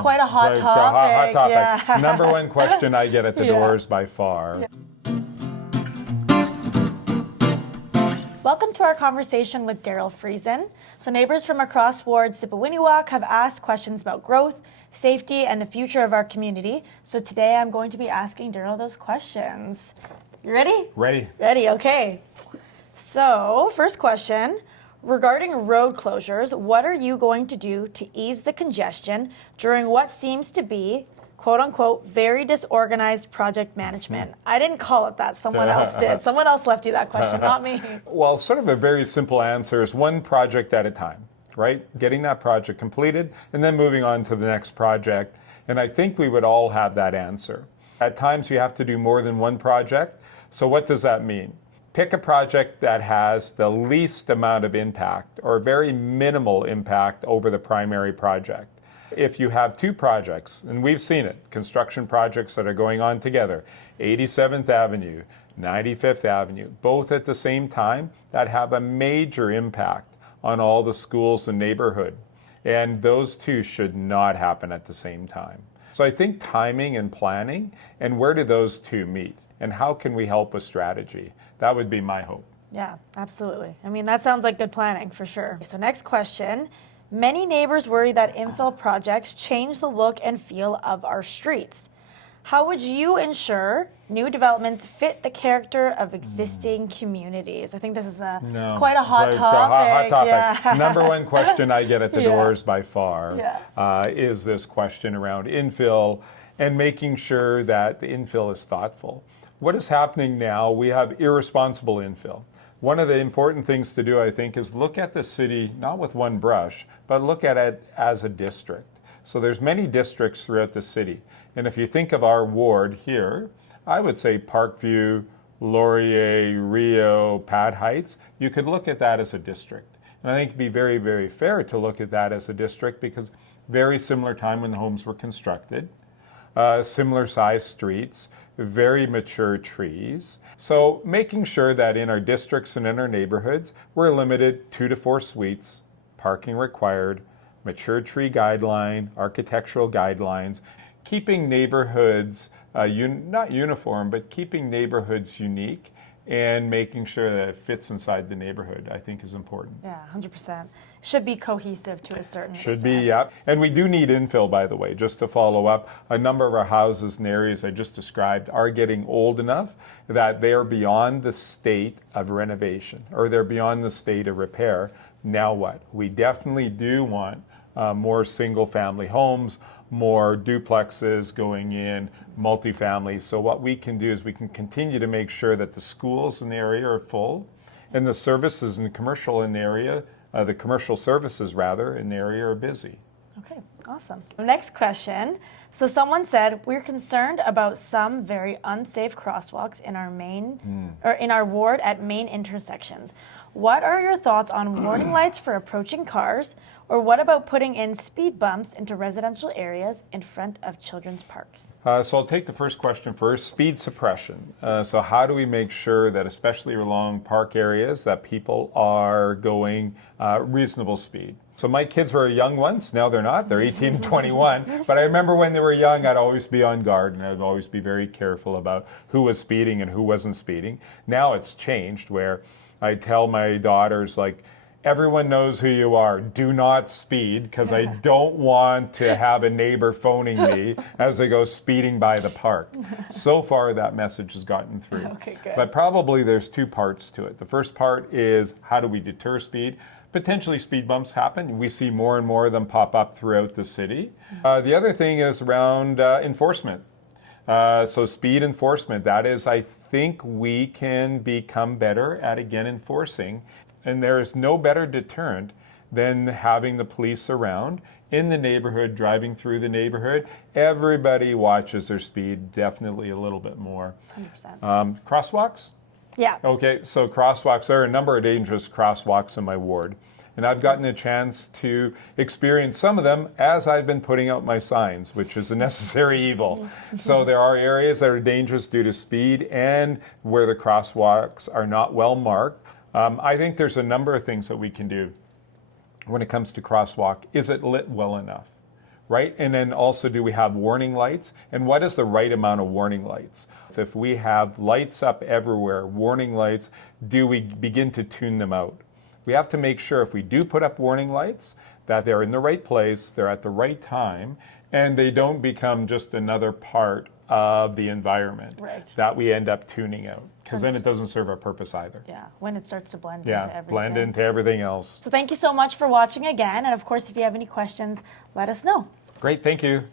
Quite a hot topic. Hot topic. Yeah. Number one question I get at the Yeah. doors by far. Yeah. Welcome to our conversation with Darrell Friesen. So neighbors from across Ward Sipiwiyiniwak have asked questions about growth, safety, and the future of our community. So today I'm going to be asking Darrell those questions. You ready? Ready. Ready, okay. So first question, regarding road closures, what are you going to do to ease the congestion during what seems to be quote unquote, very disorganized project management? I didn't call it that, someone else did. Someone else left you that question, not me. Well, sort of a very simple answer is one project at a time, right? Getting that project completed and then moving on to the next project. And I think we would all have that answer. At times you have to do more than one project. So what does that mean? Pick a project that has the least amount of impact or very minimal impact over the primary project. If you have two projects, and we've seen it, construction projects that are going on together, 87th Avenue, 95th Avenue, both at the same time, that have a major impact on all the schools and neighborhood. And those two should not happen at the same time. So I think timing and planning, and where do those two meet? And how can we help with strategy? That would be my hope. Yeah, absolutely. I mean, that sounds like good planning for sure. So next question. Many neighbors worry that infill projects change the look and feel of our streets. How would you ensure new developments fit the character of existing communities? I think this is quite a hot topic. Hot topic. Yeah. Number one question I get at the Yeah. doors by far Yeah. is this question around infill and making sure that the infill is thoughtful. What is happening now, we have irresponsible infill. One of the important things to do, I think, is look at the city, not with one brush, but look at it as a district. So there's many districts throughout the city. And if you think of our ward here, I would say Parkview, Laurier, Rio, Pat Heights, you could look at that as a district. And I think it'd be very, very fair to look at that as a district because very similar time when the homes were constructed, similar sized streets, very mature trees. So making sure that in our districts and in our neighborhoods, we're limited 2 to 4 suites, parking required, mature tree guideline, architectural guidelines, keeping neighborhoods not uniform, but keeping neighborhoods unique and making sure that it fits inside the neighborhood, I think is important. Yeah, 100%. Should be cohesive to a certain extent. Should be, yeah. And we do need infill, by the way, just to follow up. A number of our houses and areas I just described are getting old enough that they are beyond the state of renovation or they're beyond the state of repair. Now what? We definitely do want more single-family homes, more duplexes going in, multifamily. So what we can do is we can continue to make sure that the schools in the area are full and the services and commercial in the area, the commercial services rather, in the area are busy. Okay, awesome. Next question. So someone said, we're concerned about some very unsafe crosswalks in our or in our ward at main intersections. What are your thoughts on warning lights for approaching cars, or what about putting in speed bumps into residential areas in front of children's parks? So I'll take the first question first, speed suppression. So how do we make sure that, especially along park areas, that people are going reasonable speed? So my kids were young once, now they're not, they're 18 and 21. But I remember when they were young, I'd always be on guard and I'd always be very careful about who was speeding and who wasn't speeding. Now it's changed where I tell my daughters, like, everyone knows who you are. Do not speed, because I don't want to have a neighbor phoning me as they go speeding by the park. So far, that message has gotten through. Okay, good. But probably there's two parts to it. The first part is how do we deter speed? Potentially speed bumps happen. We see more and more of them pop up throughout the city. The other thing is around enforcement. So speed enforcement, that is, I think we can become better at, again, enforcing. And there is no better deterrent than having the police around in the neighborhood, driving through the neighborhood. Everybody watches their speed definitely a little bit more. 100%. Crosswalks? Yeah. Okay, so crosswalks, there are a number of dangerous crosswalks in my ward. And I've gotten a chance to experience some of them as I've been putting out my signs, which is a necessary evil. So there are areas that are dangerous due to speed and where the crosswalks are not well marked. I think there's a number of things that we can do when it comes to crosswalk. Is it lit well enough? right? And then also, do we have warning lights? And what is the right amount of warning lights? So if we have lights up everywhere, warning lights, do we begin to tune them out? We have to make sure if we do put up warning lights that they're in the right place, they're at the right time, and they don't become just another part of the environment that we end up tuning out, because then it doesn't serve our purpose either. Yeah, when it starts to blend into everything. Blend into everything else. So thank you so much for watching again. And of course, if you have any questions, let us know. Great, thank you.